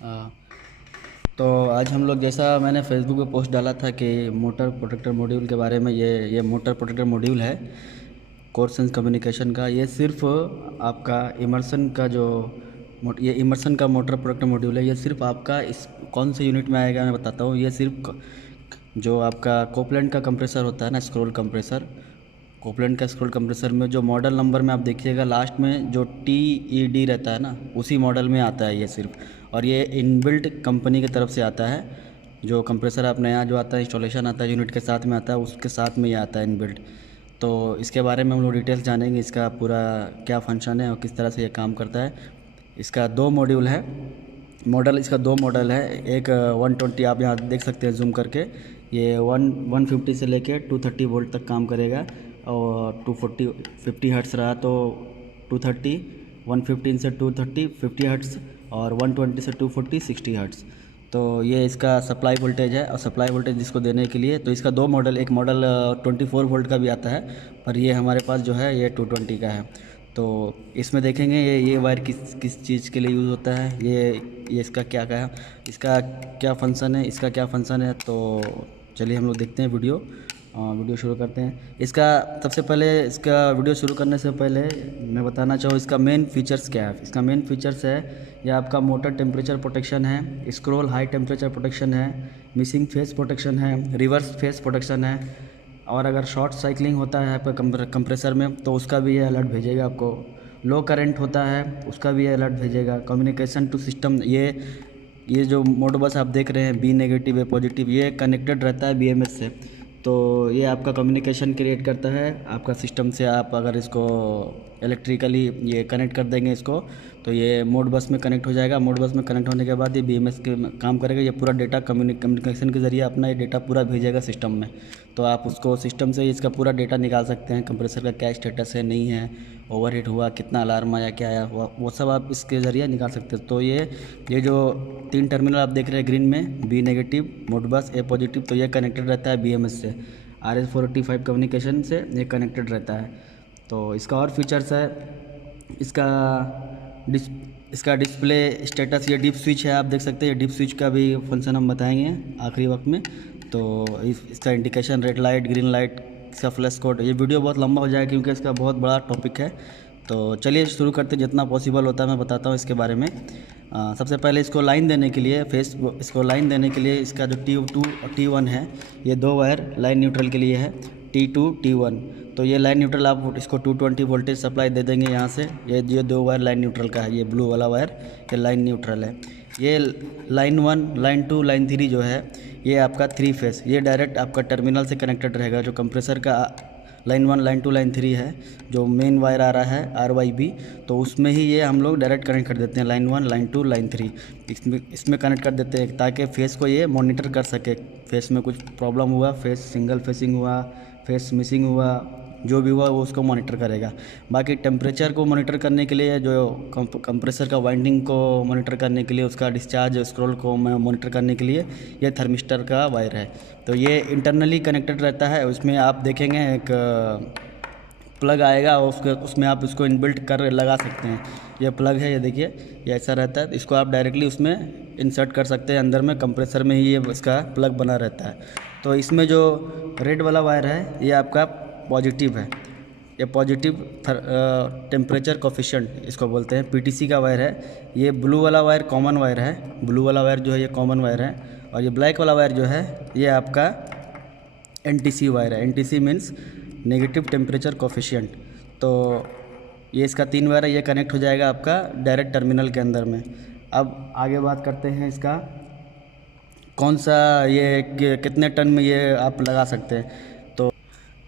हाँ, तो आज हम लोग जैसा मैंने फेसबुक पे पोस्ट डाला था कि मोटर प्रोटेक्टर मॉड्यूल के बारे में, ये मोटर प्रोटेक्टर मॉड्यूल है कोर सेंस कम्युनिकेशन का। ये सिर्फ आपका इमर्सन का जो ये इमर्सन का मोटर प्रोटेक्टर मॉड्यूल है, ये सिर्फ आपका इस कौन से यूनिट में आएगा मैं बताता हूँ। ये सिर्फ जो आपका कोपलेंट का कंप्रेसर होता है ना, स्क्रॉल कंप्रेसर, कोपलेंट का स्क्रॉल कंप्रेसर में जो मॉडल नंबर में आप देखिएगा लास्ट में जो TED रहता है ना, उसी मॉडल में आता है ये सिर्फ। और ये इनबिल्ट कंपनी की तरफ से आता है। जो कंप्रेसर आप नया जो आता है, इंस्टॉलेशन आता है, यूनिट के साथ में आता है, उसके साथ में ये आता है इनबिल्ट। तो इसके बारे में हम लोग डिटेल्स जानेंगे, इसका पूरा क्या फंक्शन है और किस तरह से ये काम करता है। इसका दो मॉड्यूल है, इसका दो मॉडल है। एक 120 आप यहाँ देख सकते हैं जूम करके, ये 150 से लेके 230 वोल्ट तक काम करेगा। और 50 हर्ट्स रहा तो 230, 115 से 230 50 हर्ट्स, और 120 से 240 60 हर्ट्स। तो ये इसका सप्लाई वोल्टेज है। और सप्लाई वोल्टेज जिसको देने के लिए, तो इसका दो मॉडल, एक मॉडल 24 वोल्ट का भी आता है, पर ये हमारे पास जो है ये 220 का है। तो इसमें देखेंगे ये वायर किस किस चीज़ के लिए यूज़ होता है, ये इसका क्या क्या है, इसका क्या फंक्शन है, इसका क्या फंक्शन है। तो चलिए हम लोग देखते हैं वीडियो शुरू करते हैं। इसका सबसे पहले, इसका वीडियो शुरू करने से पहले मैं बताना चाहूँ इसका मेन फीचर्स क्या है। इसका मेन फीचर्स है, यह आपका मोटर टेम्परेचर प्रोटेक्शन है, स्क्रॉल हाई टेम्परेचर प्रोटेक्शन है, मिसिंग फेस प्रोटेक्शन है, रिवर्स फेस प्रोटेक्शन है, और अगर शॉर्ट साइकिलिंग होता है आपका कंप्रेसर में तो उसका भी ये अलर्ट भेजेगा आपको। लो करंट होता है उसका भी ये अलर्ट भेजेगा। कम्युनिकेशन टू सिस्टम, ये जो मोडबस आप देख रहे हैं, B नेगेटिव ए पॉजिटिव, ये कनेक्टेड रहता है BMS से। तो ये आपका कम्युनिकेशन क्रिएट करता है आपका सिस्टम से। आप अगर इसको इलेक्ट्रिकली ये कनेक्ट कर देंगे इसको, तो ये मोडबस में कनेक्ट हो जाएगा। मोडबस में कनेक्ट होने के बाद ये BMS के काम करेगा। ये पूरा डेटा कम्युनिकेशन के ज़रिए अपना ये डेटा पूरा भेजेगा सिस्टम में। तो आप उसको सिस्टम से इसका पूरा डेटा निकाल सकते हैं, कंप्रेसर का क्या स्टेटस है, नहीं है, ओवरहीट हुआ, कितना अलार्म आया, क्या आया, वो सब आप इसके ज़रिए निकाल सकते हैं। तो ये जो 3 टर्मिनल आप देख रहे हैं ग्रीन में, B negative, Modbus, A positive, तो ये कनेक्टेड रहता है BMS से। RS-485 कम्युनिकेशन से ये कनेक्टेड रहता है। तो इसका और फीचर्स है, इसका इसका डिस्प्ले स्टेटस, ये डिप स्विच है, आप देख सकते हैं। डिप स्विच का भी फंक्शन हम बताएंगे आखिरी वक्त में। तो इसका indication, red light, green light, इसका फ्लैश कोड। ये वीडियो बहुत लंबा हो जाएगा क्योंकि इसका बहुत बड़ा टॉपिक है। तो चलिए शुरू करते, जितना पॉसिबल होता है मैं बताता हूँ इसके बारे में। सबसे पहले इसको लाइन देने के लिए, इसको लाइन देने के लिए इसका जो T2 और T1 है, ये दो वायर लाइन न्यूट्रल के लिए है, T2 T1। तो ये लाइन न्यूट्रल आप इसको 220 वोल्टेज सप्लाई दे देंगे यहाँ से। ये दो वायर लाइन न्यूट्रल का है, ये ब्लू वाला वायर ये लाइन न्यूट्रल है। ये लाइन 1, लाइन 2, लाइन 3 जो है ये आपका 3 फेस, ये डायरेक्ट आपका टर्मिनल से कनेक्टेड रहेगा। जो कंप्रेसर का लाइन 1, लाइन 2, लाइन 3 है, जो मेन वायर आ रहा है RYB, तो उसमें ही ये हम लोग डायरेक्ट कनेक्ट कर देते हैं। लाइन 1, लाइन 2, लाइन 3 इसमें कनेक्ट कर देते हैं ताकि फेस को ये मॉनिटर कर सके। फेस में कुछ प्रॉब्लम हुआ, फेस सिंगल फेसिंग हुआ, फेस मिसिंग हुआ, जो भी हुआ वो उसको मॉनिटर करेगा। बाकी टेम्परेचर को मॉनिटर करने के लिए, जो कंप्रेसर का वाइंडिंग को मॉनिटर करने के लिए, उसका डिस्चार्ज स्क्रॉल को मॉनिटर करने के लिए ये थर्मिस्टर का वायर है। तो ये इंटरनली कनेक्टेड रहता है। उसमें आप देखेंगे एक प्लग आएगा, उसमें आप इसको इनबिल्ट कर लगा सकते हैं। ये प्लग है, ये देखिए, ये ऐसा रहता है। इसको आप डायरेक्टली उसमें इंसर्ट कर सकते हैं अंदर में, कंप्रेसर में ही ये इसका प्लग बना रहता है। तो इसमें जो रेड वाला वायर है ये आपका पॉजिटिव है, ये पॉजिटिव टेम्परेचर कोफिशिएंट इसको बोलते हैं, PTC का वायर है। ये ब्लू वाला वायर कॉमन वायर है, ब्लू वाला वायर जो है ये कॉमन वायर है। और ये ब्लैक वाला वायर जो है ये आपका NTC वायर है। NTC means negative temperature coefficient. तो ये इसका 3 वायर है, ये कनेक्ट हो जाएगा आपका डायरेक्ट टर्मिनल के अंदर में। अब आगे बात करते हैं इसका कौन सा, ये कितने टन में ये आप लगा सकते हैं।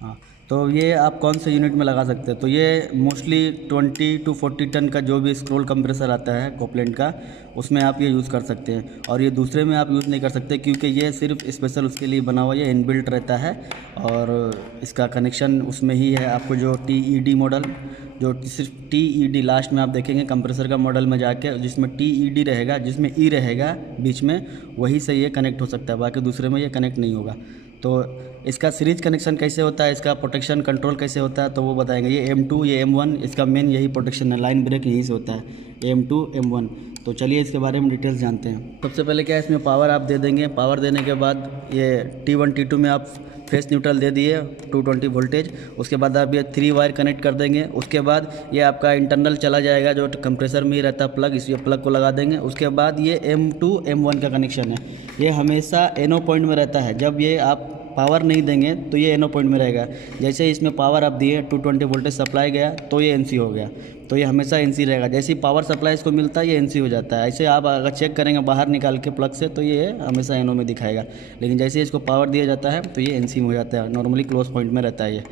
हाँ, तो ये आप कौन से यूनिट में लगा सकते हैं। तो ये मोस्टली 20 to 40 टन का जो भी स्क्रॉल कंप्रेसर आता है कोपलेंट का, उसमें आप ये यूज़ कर सकते हैं। और ये दूसरे में आप यूज़ नहीं कर सकते क्योंकि ये सिर्फ स्पेशल उसके लिए बना हुआ, ये इनबिल्ट रहता है। और इसका कनेक्शन उसमें ही है। आपको जो TED मॉडल, जो सिर्फ TED लास्ट में आप देखेंगे कंप्रेसर का मॉडल में जाके, जिसमें TED रहेगा, जिसमें E रहेगा बीच में, वही से ये कनेक्ट हो सकता है, बाकी दूसरे में ये कनेक्ट नहीं होगा। तो इसका सीरीज कनेक्शन कैसे होता है, इसका प्रोटेक्शन कंट्रोल कैसे होता है, तो वो बताएंगे। ये M2, ये M1, इसका मेन यही प्रोटेक्शन है, लाइन ब्रेक यहीं से होता है, M2 M1। तो चलिए इसके बारे में डिटेल्स जानते हैं। सबसे पहले क्या है, इसमें पावर आप दे देंगे। पावर देने के बाद ये T1 T2 में आप फेस न्यूट्रल दे दिए 220 वोल्टेज। उसके बाद आप ये 3 वायर कनेक्ट कर देंगे। उसके बाद ये आपका इंटरनल चला जाएगा जो कंप्रेसर में ही रहता है प्लग, इस प्लग को लगा देंगे। उसके बाद ये M2 M1 का कनेक्शन है, ये हमेशा NO पॉइंट में रहता है। जब ये आप पावर नहीं देंगे तो ये NO पॉइंट में रहेगा। जैसे इसमें पावर आप दिए 220 वोल्टेज सप्लाई गया तो ये NC हो गया, तो ये हमेशा NC रहेगा। जैसे ही पावर सप्लाई इसको मिलता है ये NC हो जाता है। ऐसे आप अगर चेक करेंगे बाहर निकाल के प्लग से तो ये हमेशा NO में दिखाएगा, लेकिन जैसे इसको पावर दिया जाता है तो ये NC में हो जाता है। नॉर्मली क्लोज पॉइंट में रहता है ये।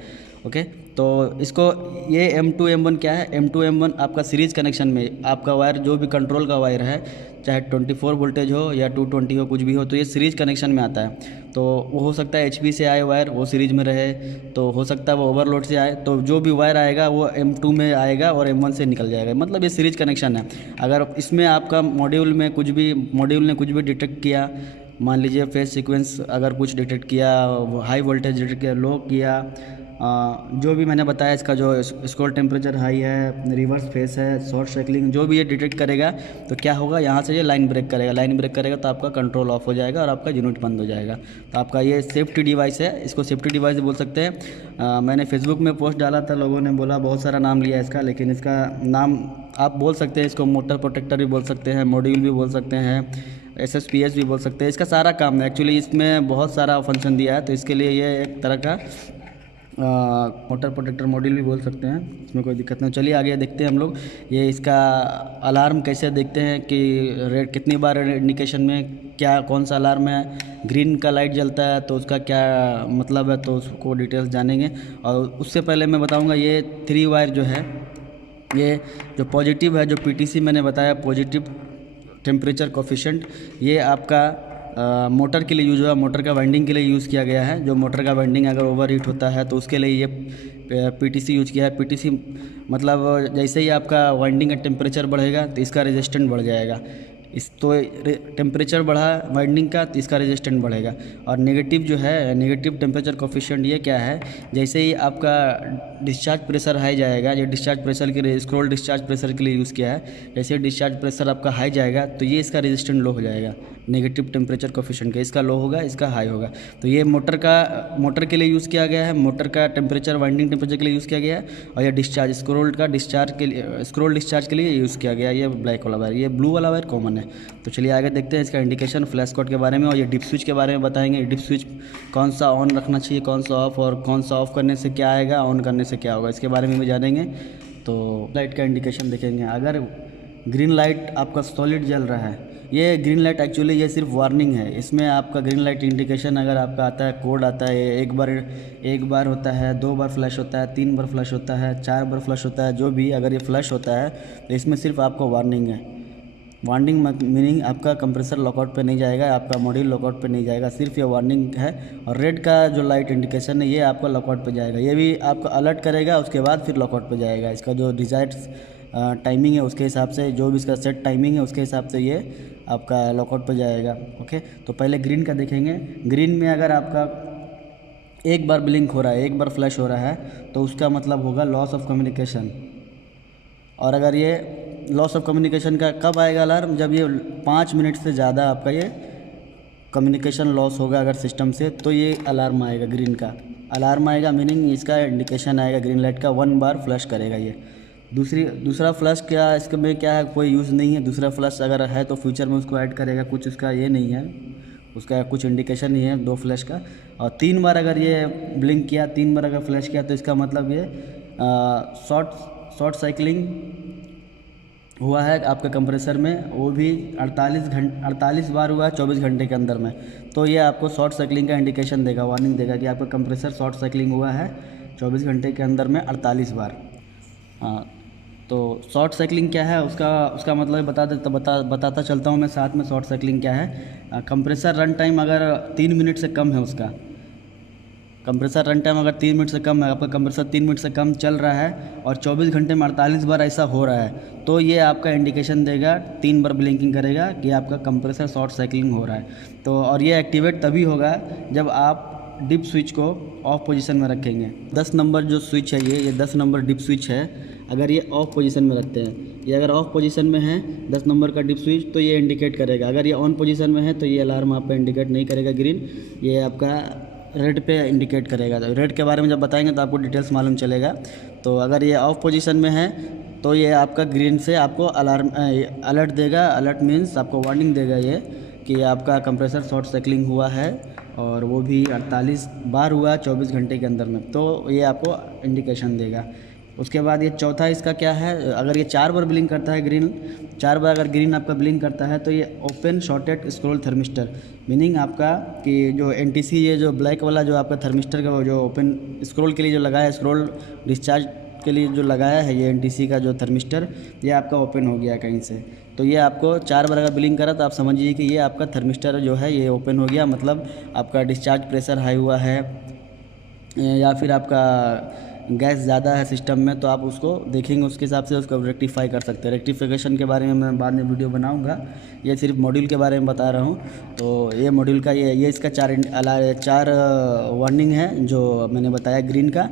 ओके, तो इसको ये M2 M1 क्या है, M2 M1 आपका सीरीज़ कनेक्शन में आपका वायर जो भी कंट्रोल का वायर है, चाहे 24 वोल्टेज हो या 220 हो, कुछ भी हो, तो ये सीरीज़ कनेक्शन में आता है। तो वो हो सकता है HP से आए वायर वो सीरीज़ में रहे, तो हो सकता है वो ओवरलोड से आए, तो जो भी वायर आएगा वो M2 में आएगा और M1 से निकल जाएगा। मतलब ये सीरीज़ कनेक्शन है। अगर इसमें आपका मॉड्यूल ने कुछ भी डिटेक्ट किया, मान लीजिए फेस सीक्वेंस अगर कुछ डिटेक्ट किया, हाई वोल्टेज डिटेक्ट किया, लो किया, जो भी मैंने बताया, इसका जो स्क्रोल टेम्परेचर हाई है, रिवर्स फेस है, शॉर्ट साइकिलिंग, जो भी ये डिटेक्ट करेगा तो क्या होगा, यहाँ से ये लाइन ब्रेक करेगा। लाइन ब्रेक करेगा तो आपका कंट्रोल ऑफ हो जाएगा और आपका यूनिट बंद हो जाएगा। तो आपका ये सेफ्टी डिवाइस है, इसको सेफ्टी डिवाइस बोल सकते हैं। मैंने फेसबुक में पोस्ट डाला था, लोगों ने बोला बहुत सारा नाम लिया इसका, लेकिन इसका नाम आप बोल सकते हैं, इसको मोटर प्रोटेक्टर भी बोल सकते हैं, मॉड्यूल भी बोल सकते हैं, SSPS भी बोल सकते हैं। इसका सारा काम है, एक्चुअली इसमें बहुत सारा फंक्शन दिया है, तो इसके लिए ये एक तरह का मोटर प्रोटेक्टर मॉड्यूल भी बोल सकते हैं, इसमें कोई दिक्कत नहीं। चलिए आगे देखते हैं हम लोग ये इसका अलार्म कैसे देखते हैं कि रेड कितनी बार इंडिकेशन में क्या कौन सा अलार्म है। ग्रीन का लाइट जलता है तो उसका क्या मतलब है, तो उसको डिटेल्स जानेंगे। और उससे पहले मैं बताऊंगा ये 3 वायर जो है, ये जो पॉजिटिव है, जो PTC मैंने बताया, पॉजिटिव टेम्परेचर कोफिशिएंट, ये आपका मोटर के लिए यूज़ हुआ, मोटर का वाइंडिंग के लिए यूज़ किया गया है। जो मोटर का वाइंडिंग अगर ओवर हीट होता है तो उसके लिए ये PTC यूज़ किया है। PTC मतलब जैसे ही आपका वाइंडिंग का टेम्परेचर बढ़ेगा तो इसका रेजिस्टेंस बढ़ जाएगा। इस तो टेम्परेचर बढ़ा वाइंडिंग का तो इसका रेजिस्टेंस बढ़ेगा। और नेगेटिव जो है, नेगेटिव टेम्परेचर कोफिशिएंट, ये क्या है, जैसे ही आपका डिस्चार्ज प्रेशर हाई जाएगा, ये डिस्चार्ज प्रेशर के लिए स्क्रॉल डिस्चार्ज प्रेशर के लिए यूज़ किया है, जैसे डिस्चार्ज प्रेशर आपका हाई जाएगा तो ये इसका रेजिस्टेंस लो हो जाएगा। नेगेटिव टेम्परेचर कोफिशिएंट का इसका लो होगा, इसका हाई होगा। तो ये मोटर के लिए यूज़ किया गया है, मोटर का टेम्परेचर वाइंडिंग टेम्परेचर के लिए यूज़ किया गया है। और ये डिस्चार्ज स्क्रॉल डिस्चार्ज के लिए यूज़ किया गया है। ये ब्लैक वाला वायर, ये ब्लू वाला वायर कॉमन है। तो चलिए आगे देखते हैं इसका इंडिकेशन फ्लैश कोड के बारे में, और ये डिप स्विच के बारे में बताएंगे। डिप स्विच कौन सा ऑन रखना चाहिए, कौन सा ऑफ, और कौन सा ऑफ करने से क्या आएगा, ऑन करने से क्या होगा, इसके बारे में भी जानेंगे। तो लाइट का इंडिकेशन देखेंगे। अगर ग्रीन लाइट आपका सॉलिड जल रहा है, ये ग्रीन लाइट एक्चुअली ये सिर्फ वार्निंग है। इसमें आपका ग्रीन लाइट इंडिकेशन अगर आपका आता है, कोड आता है, एक बार होता है, 2 बार फ्लैश होता है, 3 बार फ्लैश होता है, 4 बार फ्लैश होता है, जो भी अगर ये फ्लैश होता है तो इसमें सिर्फ आपको वार्निंग है। वार्निंग मीनिंग आपका कंप्रेसर लॉकआउट पे नहीं जाएगा, आपका मॉड्यूल लॉकआउट पे नहीं जाएगा, सिर्फ ये वार्निंग है। और रेड का जो लाइट इंडिकेशन है ये आपका लॉकआउट पे जाएगा, ये भी आपको अलर्ट करेगा, उसके बाद फिर लॉकआउट पे जाएगा। इसका जो डिजायर्ड टाइमिंग है उसके हिसाब से, जो भी इसका सेट टाइमिंग है उसके हिसाब से ये आपका लॉकआउट पे जाएगा। ओके, तो पहले ग्रीन का देखेंगे। ग्रीन में अगर आपका एक बार ब्लिंक हो रहा है, एक बार फ्लैश हो रहा है, तो उसका मतलब होगा लॉस ऑफ कम्युनिकेशन। और अगर ये लॉस ऑफ कम्युनिकेशन का कब आएगा अलार्म, जब ये 5 मिनट से ज़्यादा आपका ये कम्युनिकेशन लॉस होगा अगर सिस्टम से, तो ये अलार्म आएगा, ग्रीन का अलार्म आएगा। मीनिंग इसका इंडिकेशन आएगा ग्रीन लाइट का, 1 बार फ्लैश करेगा ये। दूसरा फ्लैश क्या, इसके में क्या है, कोई यूज़ नहीं है। दूसरा फ्लैश अगर है तो फ्यूचर में उसको ऐड करेगा, कुछ उसका ये नहीं है, उसका कुछ इंडिकेशन नहीं है 2 फ्लैश का। और 3 बार अगर ये ब्लिंक किया, 3 बार अगर फ्लैश किया, तो इसका मतलब ये शॉर्ट साइकिलिंग हुआ है आपके कंप्रेसर में, वो भी 48 बार हुआ है 24 घंटे के अंदर में। तो ये आपको शॉर्ट साइकिलिंग का इंडिकेशन देगा, वार्निंग देगा कि आपका कंप्रेसर शॉर्ट साइकिलिंग हुआ है 24 घंटे के अंदर में 48 बार। हाँ, तो शॉर्ट साइकिलिंग क्या है उसका मतलब बताता चलता हूँ मैं साथ में। शॉर्ट साइकिलिंग क्या है, कंप्रेसर रन टाइम अगर 3 मिनट से कम है, उसका कंप्रेसर रन टाइम अगर 3 मिनट से कम है, आपका कंप्रेसर 3 मिनट से कम चल रहा है और 24 घंटे में 48 बार ऐसा हो रहा है, तो ये आपका इंडिकेशन देगा, 3 बार ब्लिंकिंग करेगा कि आपका कंप्रेसर शॉर्ट साइकिलिंग हो रहा है। तो और ये एक्टिवेट तभी होगा जब आप डिप स्विच को ऑफ पोजीशन में रखेंगे। 10 नंबर जो स्विच है ये 10 नंबर डिप स्विच है। अगर ये ऑफ पोजीशन में रखते हैं, ये अगर ऑफ पोजीशन में है 10 नंबर का डिप स्विच, तो ये इंडिकेट करेगा। अगर ये ऑन पोजीशन में है तो ये अलार्म आप पे इंडिकेट नहीं करेगा ग्रीन, ये आपका रेड पे इंडिकेट करेगा। तो रेड के बारे में जब बताएंगे तो आपको डिटेल्स मालूम चलेगा। तो अगर ये ऑफ पोजीशन में है तो ये आपका ग्रीन से आपको अलार्म अलर्ट देगा। अलर्ट मीन्स आपको वार्निंग देगा ये कि आपका कंप्रेसर शॉर्ट साइकिलिंग हुआ है, और वो भी 48 बार हुआ 24 घंटे के अंदर में, तो ये आपको इंडिकेशन देगा। उसके बाद ये चौथा इसका क्या है, अगर ये 4 बार ब्लिंक करता है ग्रीन, 4 बार अगर ग्रीन आपका ब्लिंक करता है तो ये open shorted scroll thermistor, meaning आपका कि जो एनटीसी ये जो ब्लैक वाला जो आपका थर्मिस्टर का वो जो ओपन स्क्रॉल के लिए जो लगाया है, स्क्रॉल डिस्चार्ज के लिए जो लगाया है ये एनटीसी का जो थर्मिस्टर, ये आपका ओपन हो गया कहीं से। तो ये आपको 4 बार अगर ब्लिंक करा तो आप समझिए कि ये आपका थर्मिस्टर जो है ये ओपन हो गया, मतलब आपका डिस्चार्ज प्रेशर हाई हुआ है या फिर आपका गैस ज़्यादा है सिस्टम में, तो आप उसको देखेंगे, उसके हिसाब से उसको रेक्टिफाई कर सकते हैं। रेक्टिफिकेशन के बारे में मैं बाद में वीडियो बनाऊंगा, ये सिर्फ मॉड्यूल के बारे में बता रहा हूँ। तो ये मॉड्यूल का ये इसका 4 वार्निंग है जो मैंने बताया ग्रीन का।